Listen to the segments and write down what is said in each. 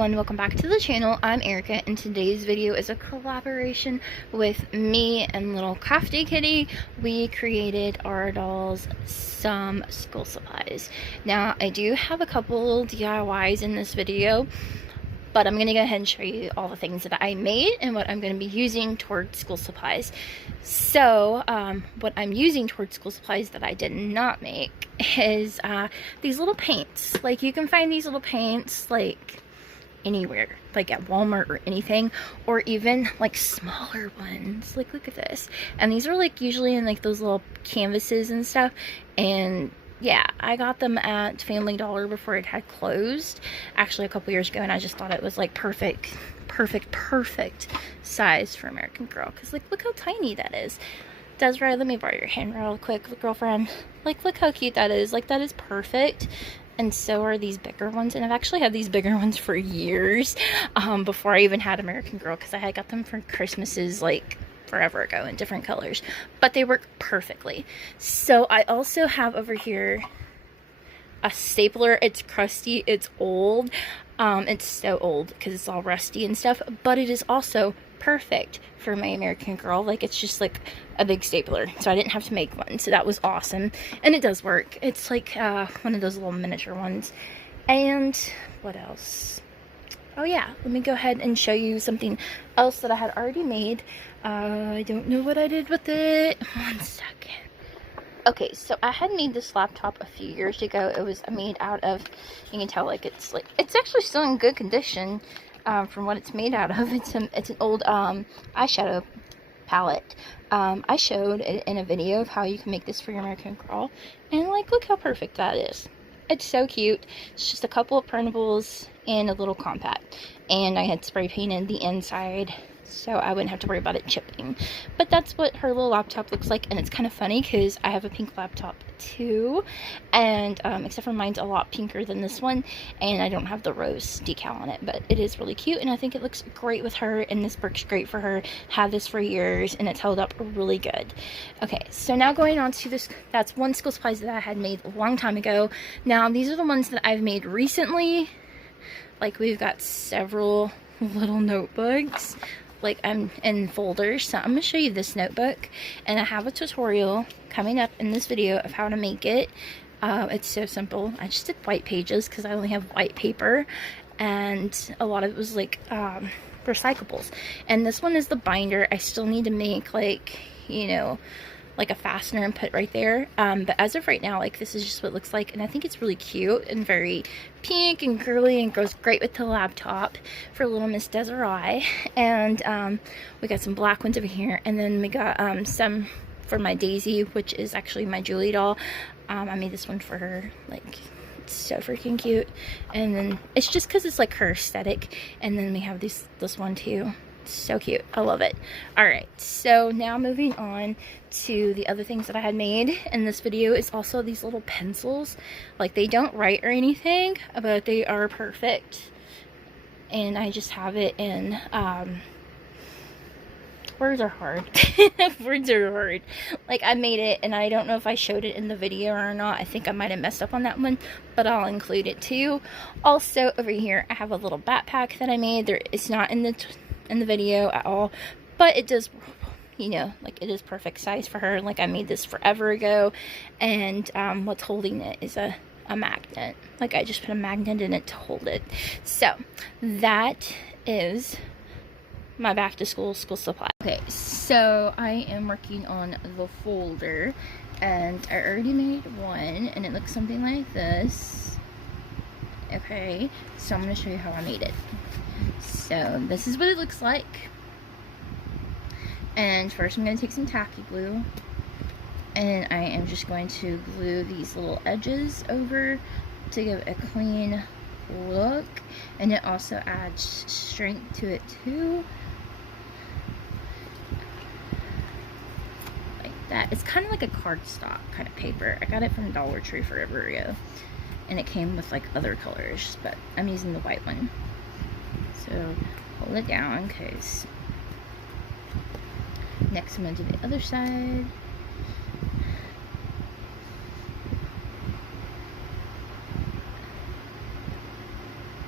everyone, welcome back to the channel. I'm Erica, and today's video is a collaboration with me and Little Crafty Kitty. We created our dolls some school supplies. Now, I do have a couple DIYs in this video, but I'm going to go ahead and show you all the things that I made and what I'm going to be using towards school supplies. So, what I'm using towards school supplies that I did not make is these little paints. Like, you can find these little paints, like, anywhere, like at Walmart or anything, or even like smaller ones. Like, look at this. And these are like usually in like those little canvases and stuff. And yeah, I got them at Family Dollar before it had closed, actually a couple years ago, and I just thought it was like perfect size for American Girl, because like, look how tiny that is. Desiree, let me borrow your hand real quick, girlfriend. Like, look how cute that is. Like, that is perfect. And so are these bigger ones, and I've actually had these bigger ones for years, before I even had American Girl, because I had got them for Christmases like forever ago in different colors, but they work perfectly. So I also have over here a stapler. It's crusty, it's old, it's so old because it's all rusty and stuff, but it is also perfect for my American Girl. Like, it's just like a big stapler, so I didn't have to make one, so that was awesome. And it does work. It's like one of those little miniature ones. And what else? Oh yeah, let me go ahead and show you something else that I had already made. I don't know what I did with it. 1 second. Okay, so I had made this laptop a few years ago. It was made out of, you can tell, like, it's actually still in good condition. From what it's made out of. It's an old eyeshadow palette. I showed it in a video of how you can make this for your American Girl, and like, look how perfect that is. It's so cute. It's just a couple of printables and a little compact, and I had spray painted the inside so I wouldn't have to worry about it chipping. But that's what her little laptop looks like, and it's kind of funny because I have a pink laptop too, and except for mine's a lot pinker than this one, and I don't have the rose decal on it, but it is really cute, and I think it looks great with her, and this works great for her. Had this for years, and it's held up really good. Okay, so now going on to this, that's one school supplies that I had made a long time ago. Now these are the ones that I've made recently. Like, we've got several little notebooks, like, I'm in folders. So I'm going to show you this notebook, and I have a tutorial coming up in this video of how to make it. It's so simple. I just did white pages because I only have white paper, and a lot of it was like recyclables. And this one is the binder. I still need to make, like, you know, like a fastener and put right there, but as of right now, like, this is just what it looks like, and I think it's really cute and very pink and girly and goes great with the laptop for little Miss Desiree. And we got some black ones over here, and then we got some for my Daisy, which is actually my Julie doll. I made this one for her. Like, it's so freaking cute, and then it's just because it's like her aesthetic. And then we have this one too. So cute. I love it. Alright, so now moving on to the other things that I had made in this video is also these little pencils. Like, they don't write or anything, but they are perfect. And I just have it in, words are hard. Words are hard. Like, I made it, and I don't know if I showed it in the video or not. I think I might have messed up on that one, but I'll include it too. Also, over here, I have a little backpack that I made. It's not in the video at all, but it does, you know, like, it is perfect size for her. Like, I made this forever ago, and what's holding it is a magnet. Like, I just put a magnet in it to hold it. So that is my back to school supply. Okay, so I am working on the folder, and I already made one, and it looks something like this. Okay, so I'm going to show you how I made it. So this is what it looks like. And first I'm going to take some tacky glue, and I am just going to glue these little edges over to give a clean look, and it also adds strength to it too. Like that. It's kind of like a cardstock kind of paper. I got it from Dollar Tree forever ago, and it came with like other colors, but I'm using the white one. So hold it down, because next I'm going to do the other side.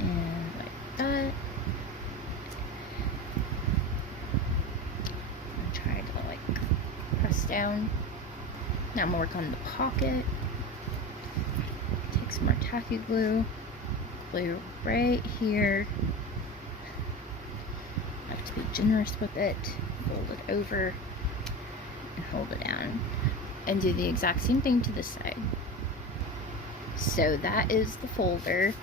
And like that. down. Now I'm gonna work on the pocket. Take some more tacky glue. Glue right here. I have to be generous with it. Fold it over and hold it down. And do the exact same thing to this side. So that is the folder.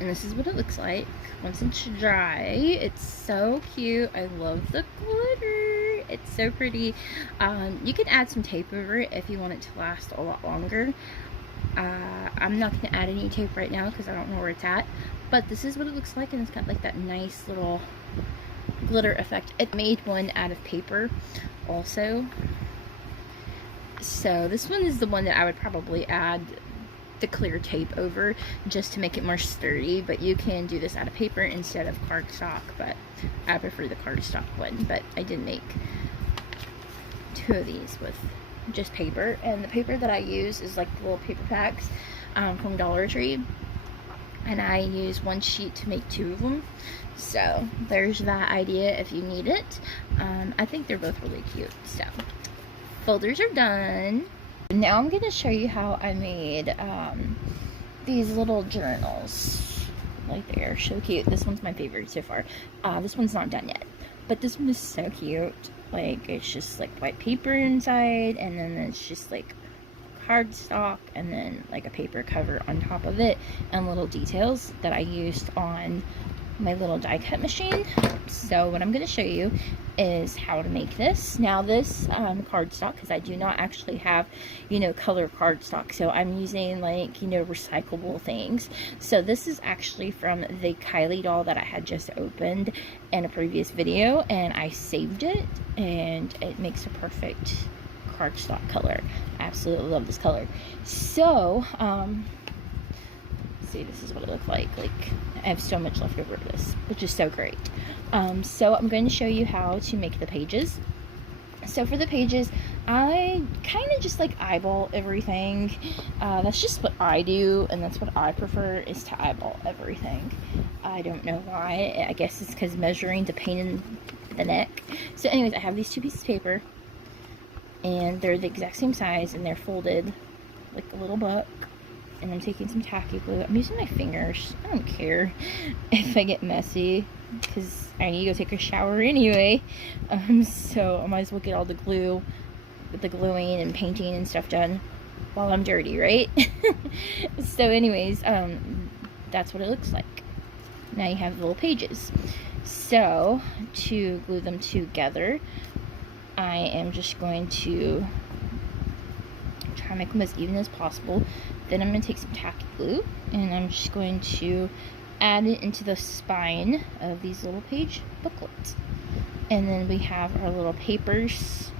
And this is what it looks like once it's dry. It's so cute. I love the glitter. It's so pretty. You can add some tape over it if you want it to last a lot longer. I'm not going to add any tape right now because I don't know where it's at. But this is what it looks like, and it's got like that nice little glitter effect. It made one out of paper also. So this one is the one that I would probably add the clear tape over just to make it more sturdy, but you can do this out of paper instead of cardstock, but I prefer the cardstock one. But I did make 2 of these with just paper, and the paper that I use is like the little paper packs from Dollar Tree, and I use 1 sheet to make 2 of them. So there's that idea if you need it. I think they're both really cute. So folders are done. Now I'm going to show you how I made these little journals. Like, they are so cute. This one's my favorite so far. This one's not done yet, but this one is so cute. Like, it's just like white paper inside, and then it's just like cardstock, and then like a paper cover on top of it, and little details that I used on my little die cut machine. So what I'm going to show you is how to make this. Now this cardstock, because I do not actually have, you know, color cardstock, so I'm using like, you know, recyclable things. So this is actually from the Kylie doll that I had just opened in a previous video, and I saved it, and it makes a perfect cardstock color. I absolutely love this color. So see, this is what it looked like. Like, I have so much left over of this, which is so great. So I'm going to show you how to make the pages. So for the pages, I kind of just like eyeball everything. That's just what I do, and that's what I prefer, is to eyeball everything. I don't know why. I guess it's because measuring the pain in the neck. So anyways, I have these 2 pieces of paper, and they're the exact same size, and they're folded like a little book. And I'm taking some tacky glue. I'm using my fingers. I don't care if I get messy, because I need to go take a shower anyway. So I might as well get all the glue, with the gluing and painting and stuff done while I'm dirty, right? So anyways, that's what it looks like. Now you have the little pages. So to glue them together, I am just going to try to make them as even as possible. Then I'm going to take some tacky glue, and I'm just going to add it into the spine of these little page booklets. And then we have our little papers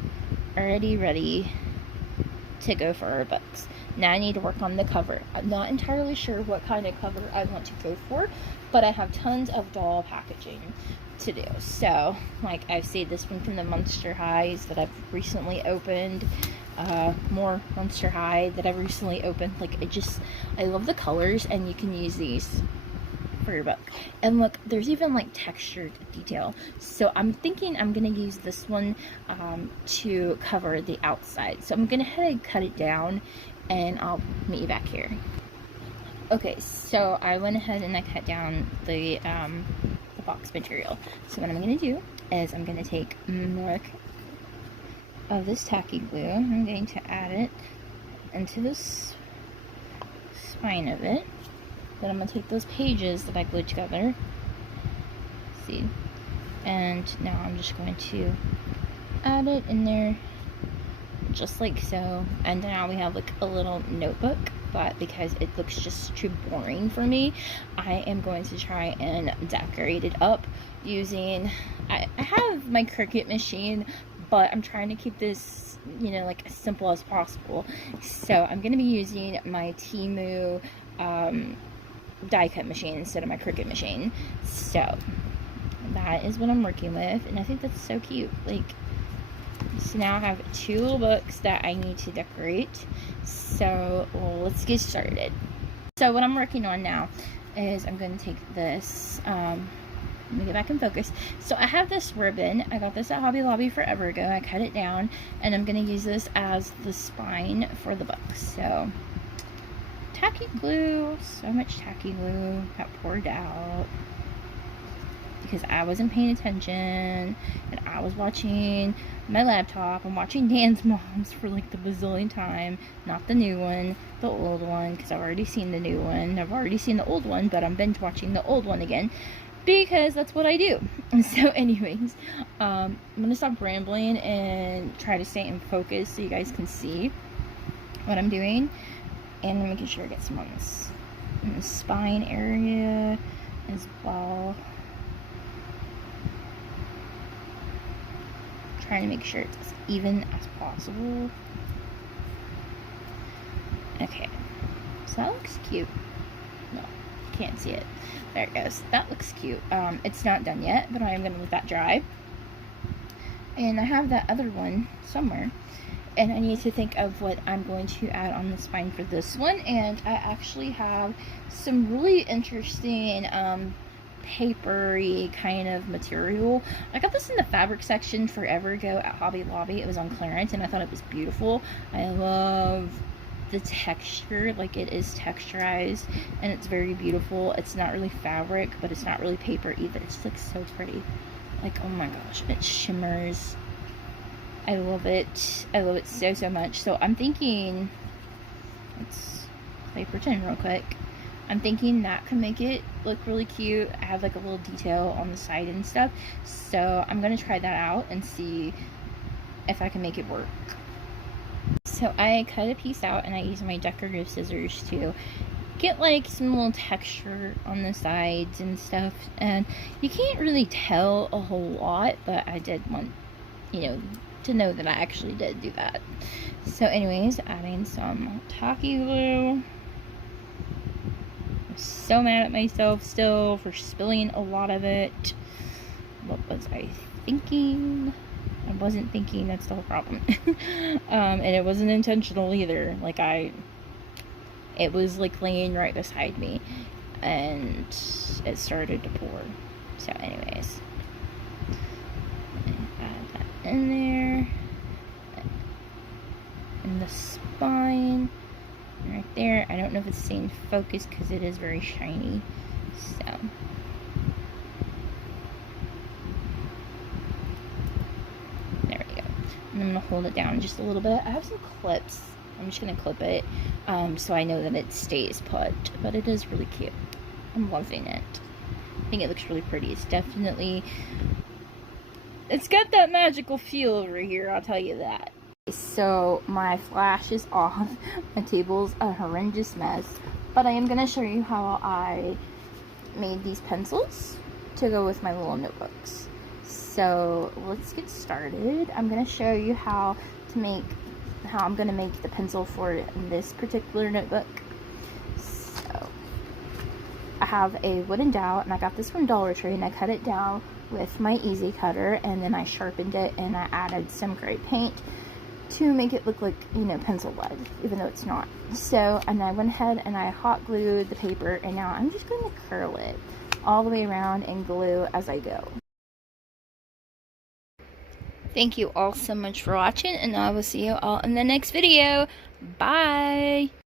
already ready to go for our books. Now I need to work on the cover. I'm not entirely sure what kind of cover I want to go for, but I have tons of doll packaging to do. So, like, I've saved this one from the Monster Highs that I've recently opened. More Monster High that I've recently opened. Like, I love the colors, and you can use these for your book. And look, there's even like textured detail. So I'm thinking I'm gonna use this one to cover the outside. So I'm gonna head and cut it down, and I'll meet you back here. Okay, so I went ahead and I cut down the box material. So what I'm gonna do is I'm gonna take more of this tacky glue. I'm going to add it into this spine of it. Then I'm going to take those pages that I glued together, see, and now I'm just going to add it in there just like so. And now we have like a little notebook, but because it looks just too boring for me, I am going to try and decorate it up using, I have my Cricut machine, but I'm trying to keep this, you know, like as simple as possible. So I'm going to be using my Temu die cut machine instead of my Cricut machine. So that is what I'm working with, and I think that's so cute. Like, so now I have 2 little books that I need to decorate. So let's get started. So what I'm working on now is I'm going to take this let me get back in focus. So I have this ribbon. I got this at Hobby Lobby forever ago. I cut it down, and I'm going to use this as the spine for the book. So tacky glue, so much tacky glue got poured out because I wasn't paying attention, and I was watching my laptop. I'm watching Dance Moms for like the bazillion time, not the new one, the old one, because I've already seen the new one. I've already seen the old one, but I'm binge watching the old one again because that's what I do. So anyways, I'm gonna stop rambling and try to stay in focus so you guys can see what I'm doing, and I'm making sure I get some on this in the spine area as well. Trying to make sure it's as even as possible. Okay, so that looks cute. No, you can't see it. There it goes. That looks cute. It's not done yet, but I am going to let that dry. And I have that other one somewhere, and I need to think of what I'm going to add on the spine for this one. And I actually have some really interesting papery kind of material. I got this in the fabric section forever ago at Hobby Lobby. It was on clearance, and I thought it was beautiful. I love the texture, like it is texturized, and it's very beautiful. It's not really fabric, but it's not really paper either. It's like so pretty. Like, oh my gosh, it shimmers. I love it. I love it so, so much. So I'm thinking, let's play pretend real quick. I'm thinking that can make it look really cute. I have like a little detail on the side and stuff. So I'm going to try that out and see if I can make it work. So I cut a piece out, and I used my decorative scissors to get like some little texture on the sides and stuff. And you can't really tell a whole lot, but I did want, you know, to know that I actually did do that. So anyways, adding some tacky glue. I'm so mad at myself still for spilling a lot of it. What was I thinking? I wasn't thinking, that's the whole problem. And it wasn't intentional either. Like it was like laying right beside me, and it started to pour. So anyways, add that in there, and the spine right there. I don't know if it's staying focused because it is very shiny. So there we go. And I'm gonna hold it down just a little bit. I have some clips. I'm just gonna clip it so I know that it stays put. But it is really cute. I'm loving it. I think it looks really pretty. It's definitely, it's got that magical feel over here, I'll tell you that. So my flash is off. My table's a horrendous mess, but I am going to show you how I made these pencils to go with my little notebooks. So let's get started. I'm going to show you how I'm going to make the pencil for this particular notebook. So I have a wooden dowel, and I got this from Dollar Tree, and I cut it down with my easy cutter, and then I sharpened it, and I added some gray paint to make it look like, you know, pencil lead, even though it's not. So, and I went ahead and I hot glued the paper, and now I'm just going to curl it all the way around and glue as I go. Thank you all so much for watching, and I will see you all in the next video. Bye!